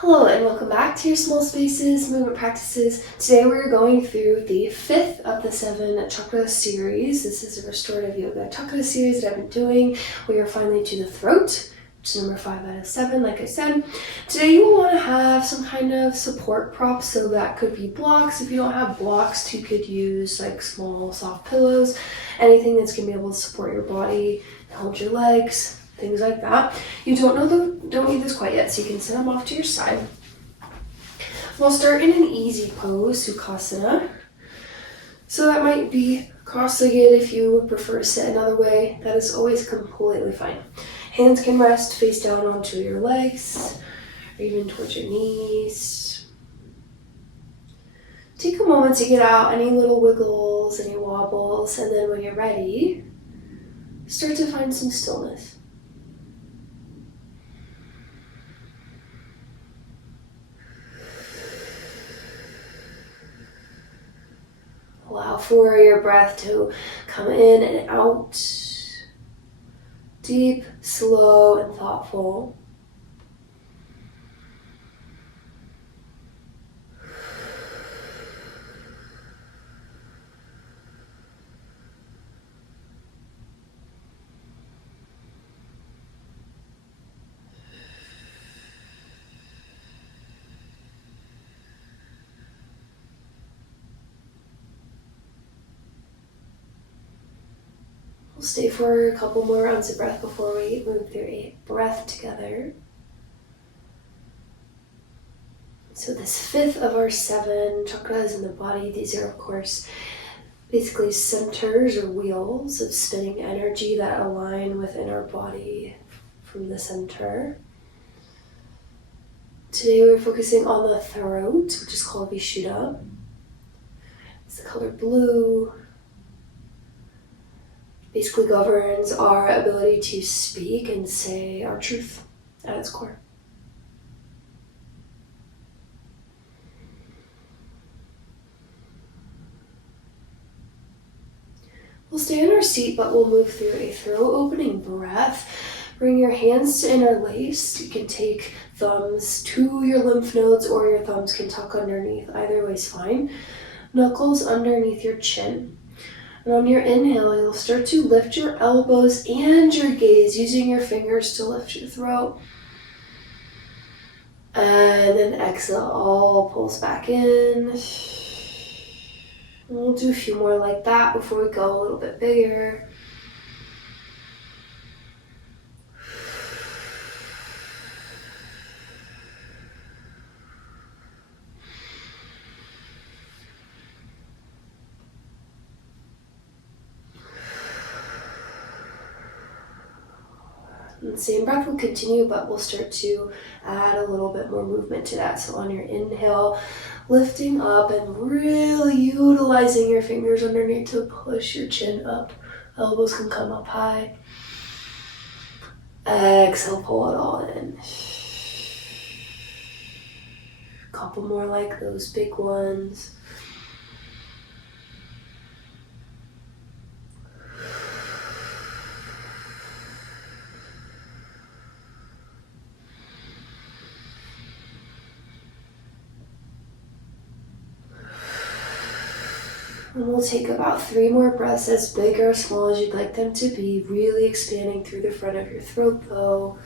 Hello and welcome back to your Small Spaces movement practices. Today we're going through the 5th of the 7 Chakra series. This is a restorative yoga Chakra series that I've been doing. We are finally to the throat, which is number 5 out of 7, like I said. Today you will want to have some kind of support prop, so that could be blocks. If you don't have blocks, you could use like small soft pillows, anything that's going to be able to support your body, hold your legs, things like that. You don't need this quite yet, so you can set them off to your side. We'll start in an easy pose, Sukhasana. So that might be cross-legged if you would prefer to sit another way. That is always completely fine. Hands can rest face down onto your legs, or even towards your knees. Take a moment to get out any little wiggles, any wobbles, and then when you're ready, start to find some stillness. Allow for your breath to come in and out, deep, slow, and thoughtful. We'll stay for a couple more rounds of breath before we move through a breath together. So this 5th of our 7 chakras in the body, these are of course basically centers or wheels of spinning energy that align within our body from the center. Today we're focusing on the throat, which is called Vishuddha. It's the color blue. Basically governs our ability to speak and say our truth at its core. We'll stay in our seat, but we'll move through a throat opening breath. Bring your hands to interlace. You can take thumbs to your lymph nodes, or your thumbs can tuck underneath. Either way is fine. Knuckles underneath your chin. And on your inhale, you'll start to lift your elbows and your gaze, using your fingers to lift your throat. And then exhale, all pulls back in. And we'll do a few more like that before we go a little bit bigger. And the same breath will continue, but we'll start to add a little bit more movement to that. So on your inhale, lifting up and really utilizing your fingers underneath to push your chin up. Elbows can come up high. Exhale, pull it all in. Couple more like those big ones. And we'll take about 3 more breaths, as big or small as you'd like them to be, really expanding through the front of your throat though.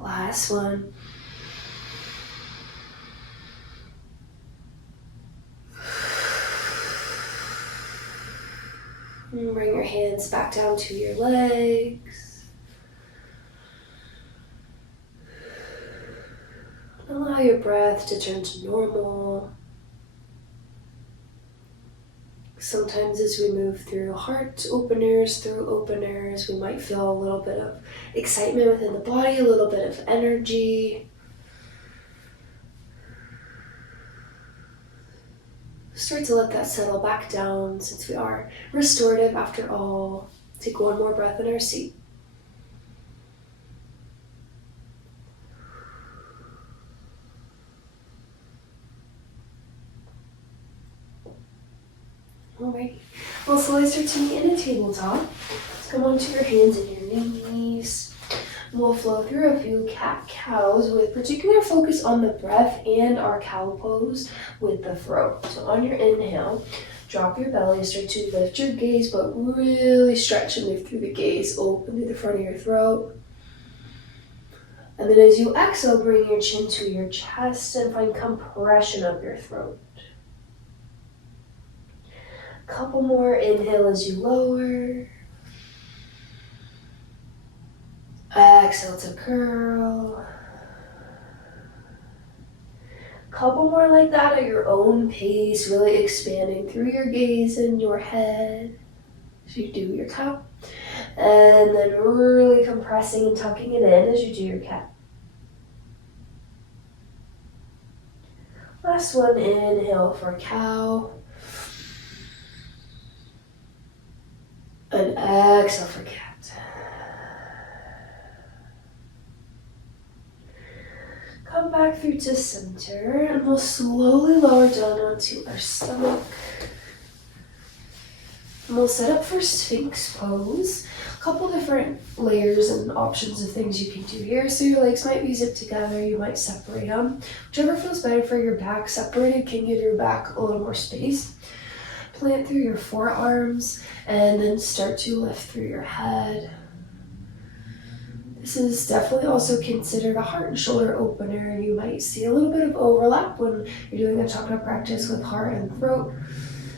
Last one. And bring your hands back down to your legs. Allow your breath to turn to normal. Sometimes as we move through heart openers, throat openers, we might feel a little bit of excitement within the body, a little bit of energy. Start to let that settle back down, since we are restorative after all. Take one more breath in our seat. Alrighty. We'll slowly start to meet in a tabletop. Let's come onto your hands and your knees. We'll flow through a few cat-cows with particular focus on the breath and our cow pose with the throat. So on your inhale, drop your belly, start to lift your gaze, but really stretch and lift through the gaze, open through the front of your throat. And then as you exhale, bring your chin to your chest and find compression of your throat. Couple more, inhale as you lower. Exhale to curl. Couple more like that at your own pace, really expanding through your gaze and your head. So you do your cow. And then really compressing and tucking it in as you do your cat. Last one, inhale for cow. And exhale for cat. Come back through to center, and we'll slowly lower down onto our stomach. And we'll set up for Sphinx pose. A couple different layers and options of things you can do here. So your legs might be zipped together, you might separate them. Whichever feels better for your back. Separated can give your back a little more space. Plant through your forearms, and then start to lift through your head. This is definitely also considered a heart and shoulder opener. You might see a little bit of overlap when you're doing a chakra practice with heart and throat,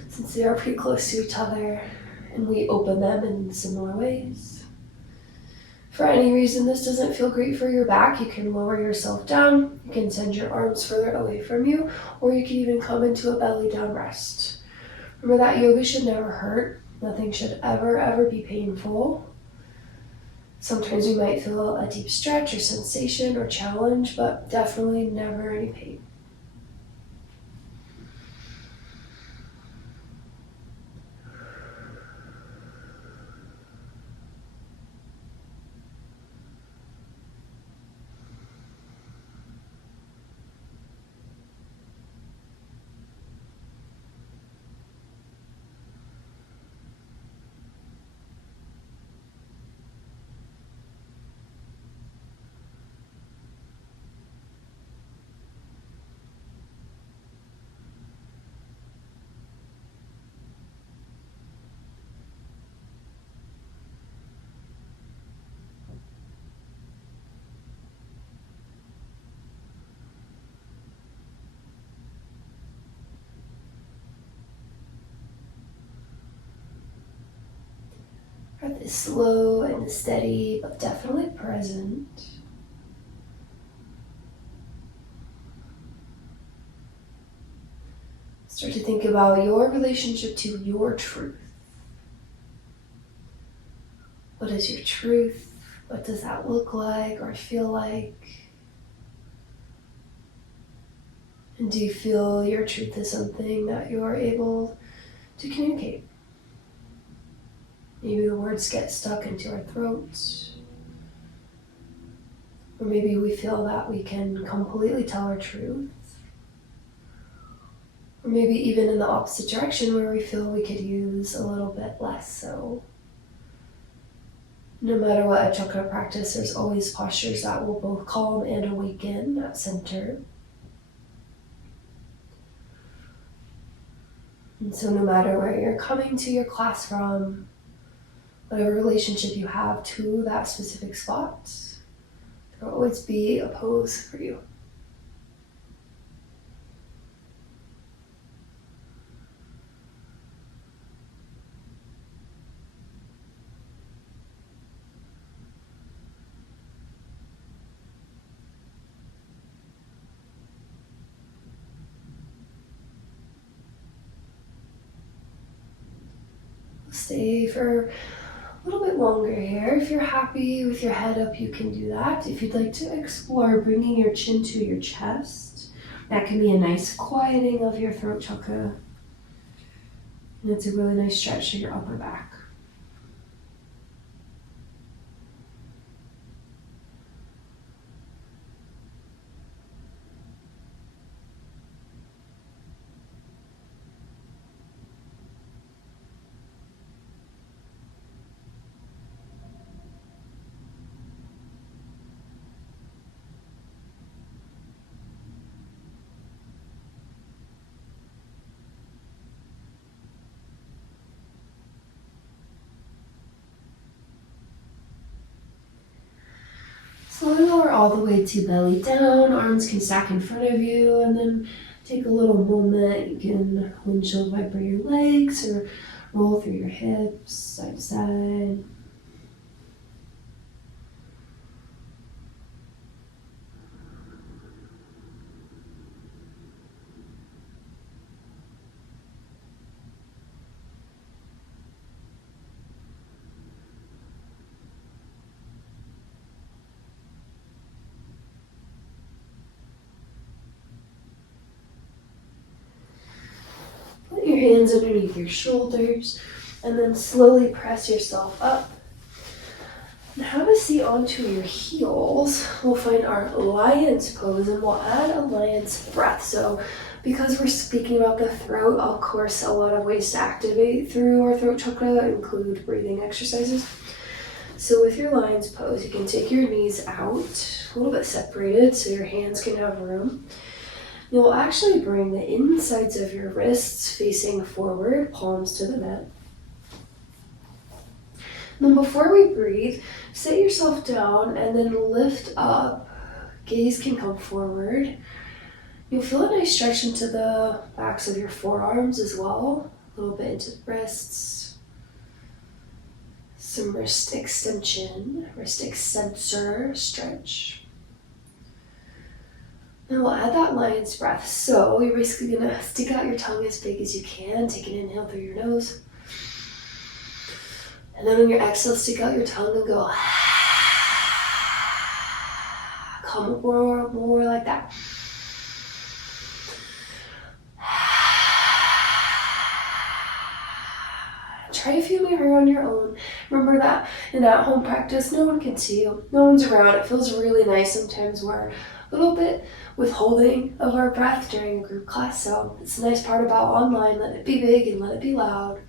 since they are pretty close to each other, and we open them in similar ways. For any reason this doesn't feel great for your back, you can lower yourself down, you can send your arms further away from you, or you can even come into a belly down rest. Remember that yoga should never hurt. Nothing should ever be painful. Sometimes we might feel a deep stretch or sensation or challenge, but definitely never any pain. Breath is slow and steady, but definitely present. Start to think about your relationship to your truth. What is your truth? What does that look like or feel like? And do you feel your truth is something that you're able to communicate? Maybe the words get stuck into our throats. Or maybe we feel that we can completely tell our truth. Or maybe even in the opposite direction where we feel we could use a little bit less so. No matter what a chakra practice, there's always postures that will both calm and awaken at center. And so no matter where you're coming to your class from, whatever relationship you have to that specific spot, there will always be a pose for you. Stay for a little bit longer here. If you're happy with your head up, you can do that. If you'd like to explore bringing your chin to your chest, that can be a nice quieting of your throat chakra. And it's a really nice stretch to your upper back. Slowly lower all the way to belly down. Arms can stack in front of you, and then take a little moment. You can windshield wiper your legs or roll through your hips, side to side. Put your hands underneath your shoulders and then slowly press yourself up. And have a seat onto your heels. We'll find our lion's pose and we'll add a lion's breath. So because we're speaking about the throat, of course, a lot of ways to activate through our throat chakra include breathing exercises. So with your lion's pose, you can take your knees out, a little bit separated so your hands can have room. You'll actually bring the insides of your wrists facing forward, palms to the mat. And then before we breathe, sit yourself down and then lift up. Gaze can come forward. You'll feel a nice stretch into the backs of your forearms as well, a little bit into the wrists. Some wrist extension, wrist extensor stretch. Now we'll add that lion's breath. So you're basically gonna stick out your tongue as big as you can. Take an inhale through your nose. And then on your exhale, stick out your tongue and go. Come more like that. Try to feel your hair on your own. Remember that in at-home practice, no one can see you. No one's around. It feels really nice. Sometimes we're a little bit withholding of our breath during a group class. So it's the nice part about online. Let it be big and let it be loud.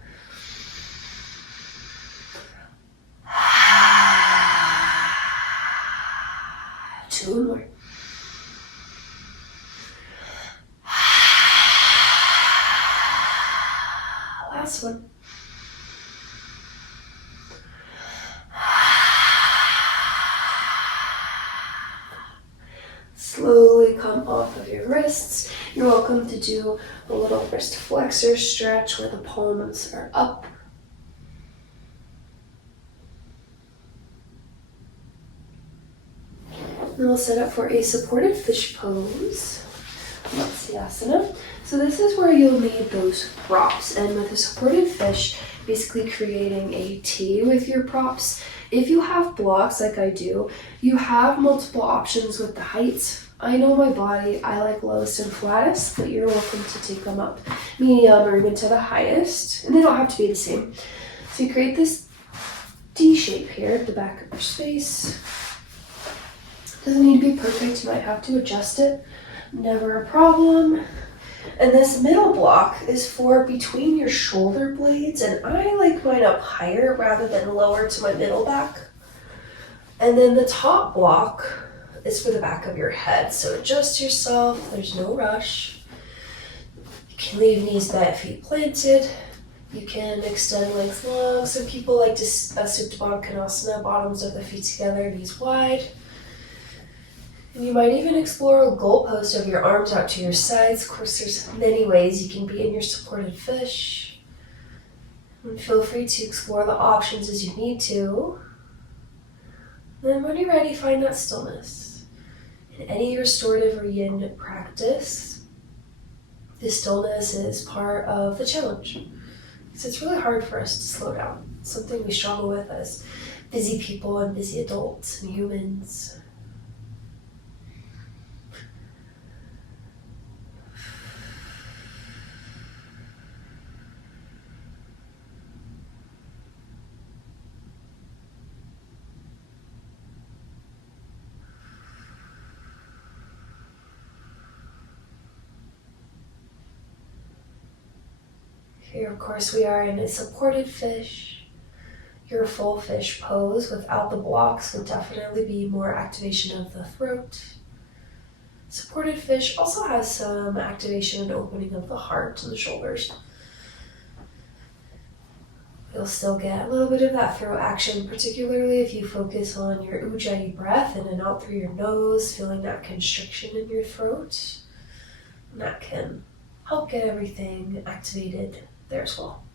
Two more. Last one. Slowly come off of your wrists. You're welcome to do a little wrist flexor stretch where the palms are up. Then we'll set up for a supported fish pose. Matsuyasana. So this is where you'll need those props. And with a supported fish, basically creating a T with your props. If you have blocks like I do, you have multiple options with the heights. I know my body, I like lowest and flattest, but you're welcome to take them up medium or even to the highest. And they don't have to be the same. So you create this D shape here at the back of your space. Doesn't need to be perfect, you might have to adjust it. Never a problem. And this middle block is for between your shoulder blades, and I like mine up higher rather than lower to my middle back. And then the top block is for the back of your head, so adjust yourself, there's no rush. You can leave knees bent, feet planted. You can extend legs long. Some people like to Supta Baddha Konasana, bottoms of the feet together, knees wide. And you might even explore a goalpost of your arms out to your sides. Of course, there's many ways you can be in your supported fish. And feel free to explore the options as you need to. And then when you're ready, find that stillness. In any restorative or yin practice, this stillness is part of the challenge. Because it's really hard for us to slow down. It's something we struggle with as busy people and busy adults and humans. Here, of course, we are in a supported fish. Your full fish pose without the blocks would definitely be more activation of the throat. Supported fish also has some activation and opening of the heart and the shoulders. You'll still get a little bit of that throat action, particularly if you focus on your ujjayi breath in and out through your nose, feeling that constriction in your throat. And that can help get everything activated there as well.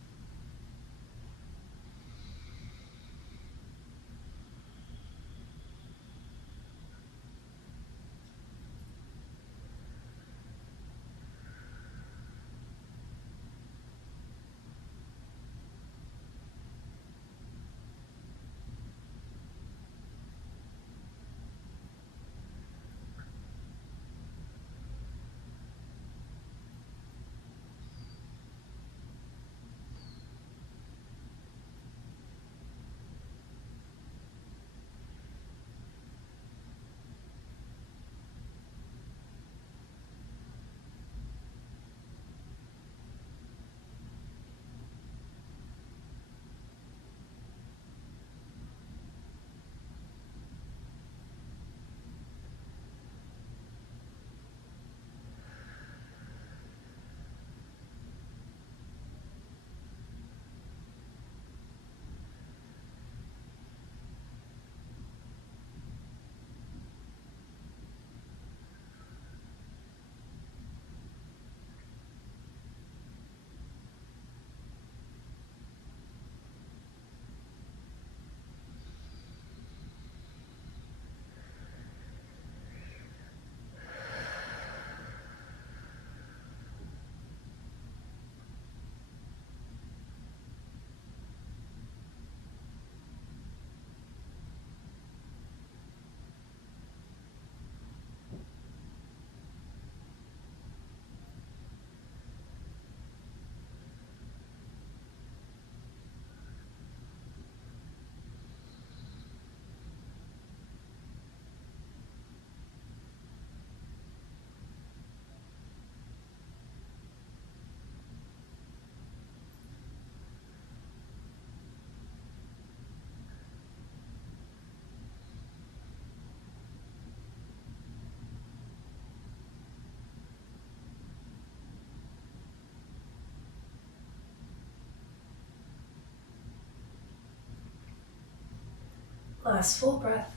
Last full breath.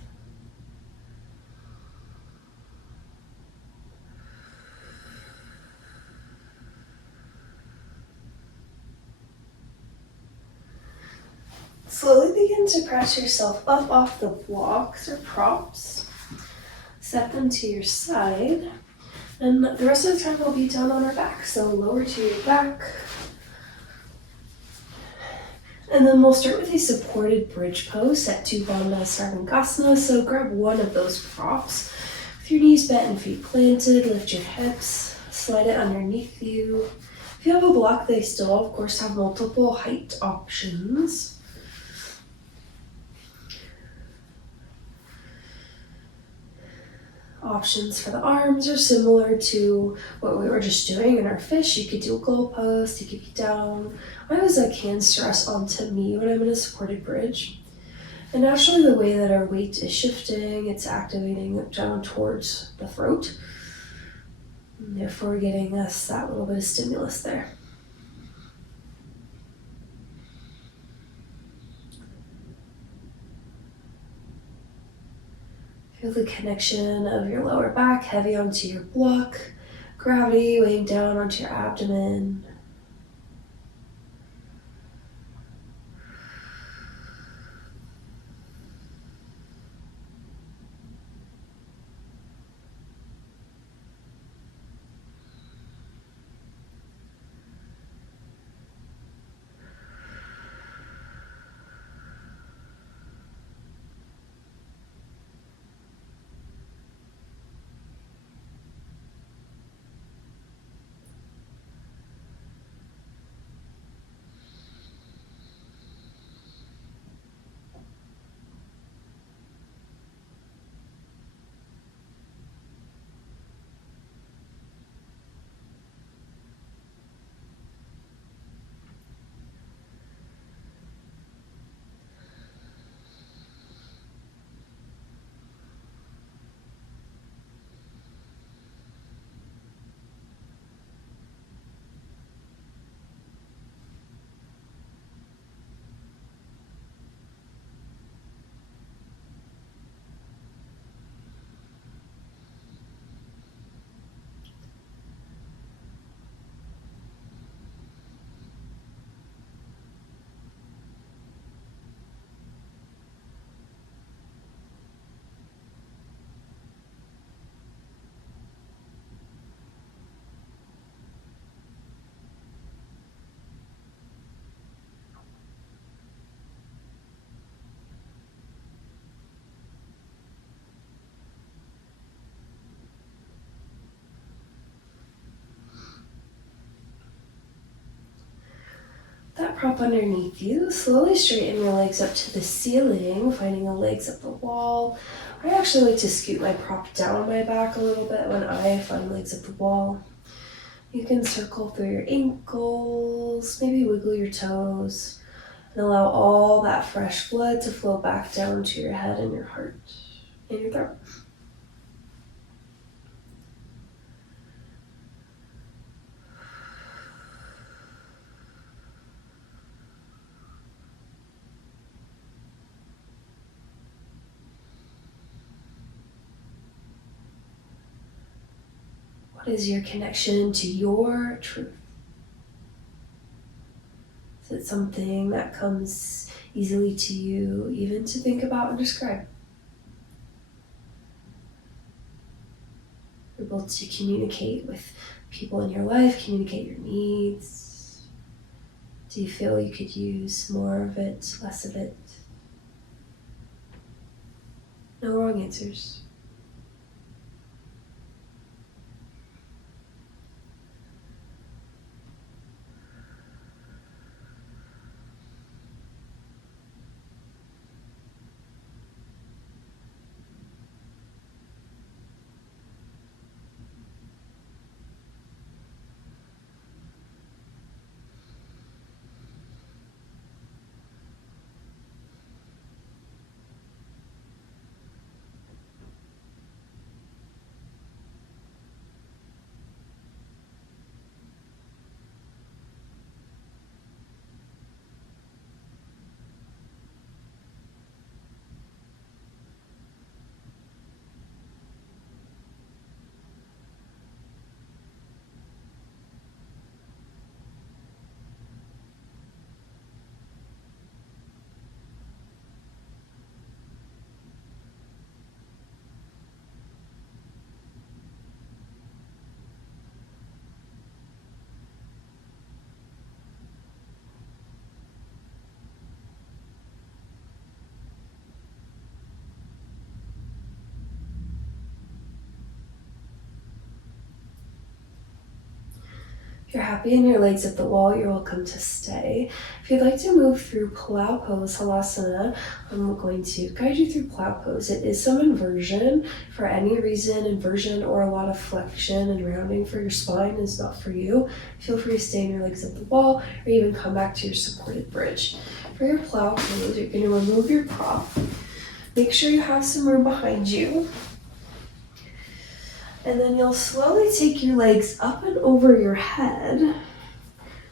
Slowly begin to press yourself up off the blocks or props. Set them to your side. And the rest of the time we'll be down on our back. So lower to your back. And then we'll start with a supported bridge pose, set to Bandha Sarvangasana. So grab one of those props. With your knees bent and feet planted, lift your hips, slide it underneath you. If you have a block, they still, of course, have multiple height options. Options for the arms are similar to what we were just doing in our fish. You could do a goalpost, you could be down. I always like hands to rest onto me when I'm in a supported bridge. And naturally the way that our weight is shifting, it's activating down towards the throat. And therefore getting us that little bit of stimulus there. Feel the connection of your lower back heavy onto your block, gravity weighing down onto your abdomen. that prop underneath you, slowly straighten your legs up to the ceiling, finding the legs up the wall. I actually like to scoot my prop down my back a little bit when I find legs up the wall. You can circle through your ankles, maybe wiggle your toes, and allow all that fresh blood to flow back down to your head and your heart and your throat. What is your connection to your truth? Is it something that comes easily to you, even to think about and describe? You're able to communicate with people in your life, communicate your needs. Do you feel you could use more of it, less of it? No wrong answers. If you're happy and your legs at the wall, you're welcome to stay. If you'd like to move through plow pose, halasana, I'm going to guide you through plow pose. It is some inversion. For any reason, inversion or a lot of flexion and rounding for your spine is not for you. Feel free to stay in your legs at the wall or even come back to your supported bridge. For your plow pose, you're going to remove your prop. Make sure you have some room behind you. And then you'll slowly take your legs up and over your head.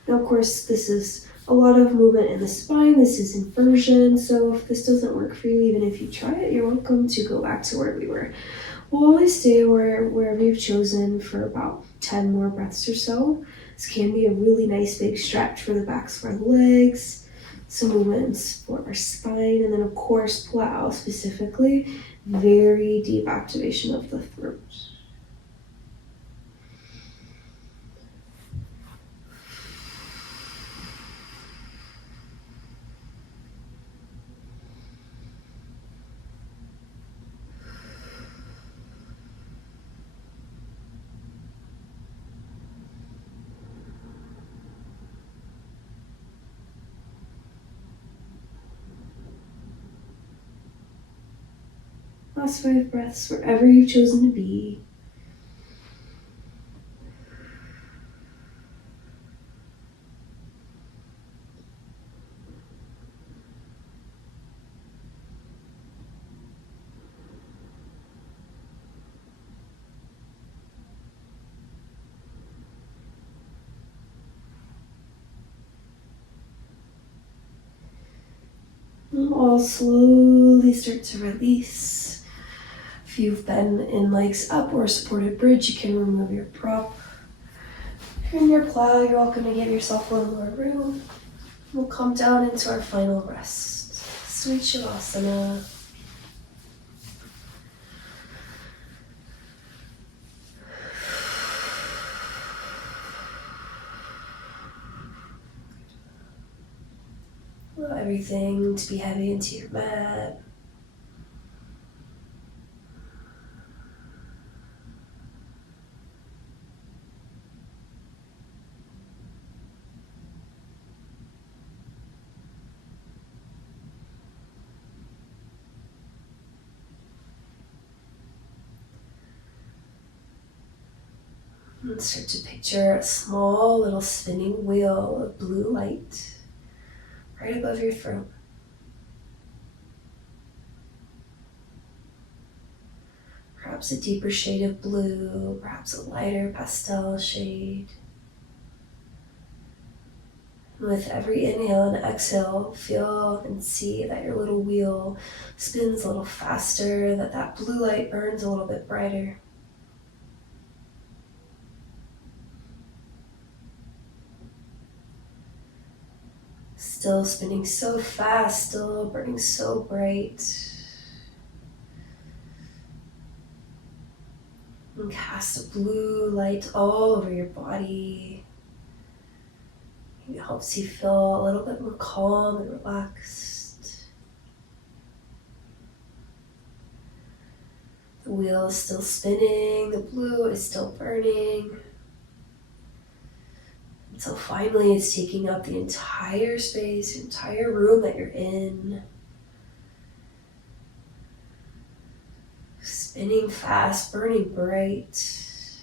Now, of course, this is a lot of movement in the spine. This is inversion. So if this doesn't work for you, even if you try it, you're welcome to go back to where we were. We'll always stay wherever you've chosen for about 10 more breaths or so. This can be a really nice big stretch for the backs of our legs, some movements for our spine, and then of course, plow specifically, very deep activation of the throat. Last 5 breaths, wherever you've chosen to be. And I'll slowly start to release. If you've been in legs up or supported bridge, you can remove your prop. If you're in your plow, you're welcome to give yourself a little more room. We'll come down into our final rest. Sweet Shavasana. Allow everything to be heavy into your mat. And start to picture a small little spinning wheel of blue light right above your throat. Perhaps a deeper shade of blue, perhaps a lighter pastel shade. With every inhale and exhale, feel and see that your little wheel spins a little faster, that blue light burns a little bit brighter. Still spinning so fast, still burning so bright. And cast a blue light all over your body. It helps you feel a little bit more calm and relaxed. The wheel is still spinning, the blue is still burning. Until finally it's taking up the entire space, the entire room that you're in. Spinning fast, burning bright.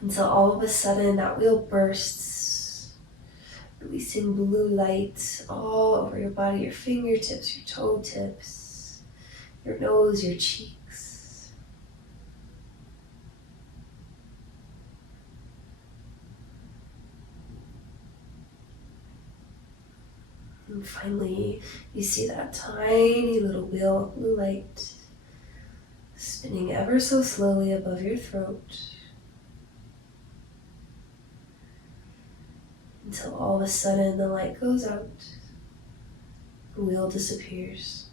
Until all of a sudden that wheel bursts, releasing blue light all over your body, your fingertips, your toe tips, your nose, your cheeks. And finally, you see that tiny little wheel of blue light spinning ever so slowly above your throat until all of a sudden the light goes out, the wheel disappears.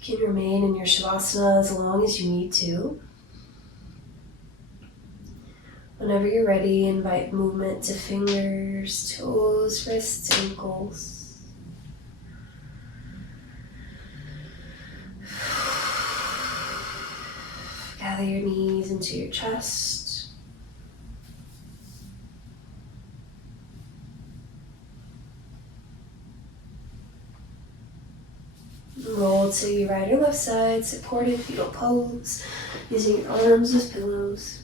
You can remain in your Shavasana as long as you need to. Whenever you're ready, invite movement to fingers, toes, wrists, ankles. Gather your knees into your chest. Roll to your right or left side, supported fetal pose, using your arms as pillows.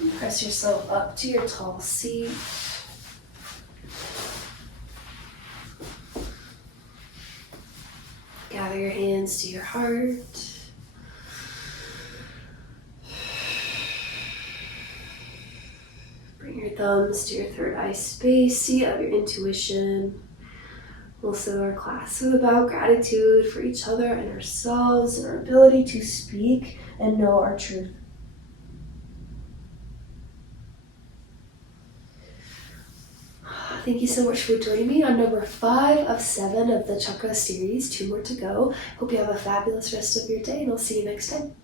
And press yourself up to your tall seat. Gather your hands to your heart. Bring your thumbs to your third eye space, seat of your intuition. Also our class is about gratitude for each other and ourselves and our ability to speak and know our truth. Thank you so much for joining me on number 5 of 7 of the Chakra series. 2 more to go. Hope you have a fabulous rest of your day, and I'll see you next time.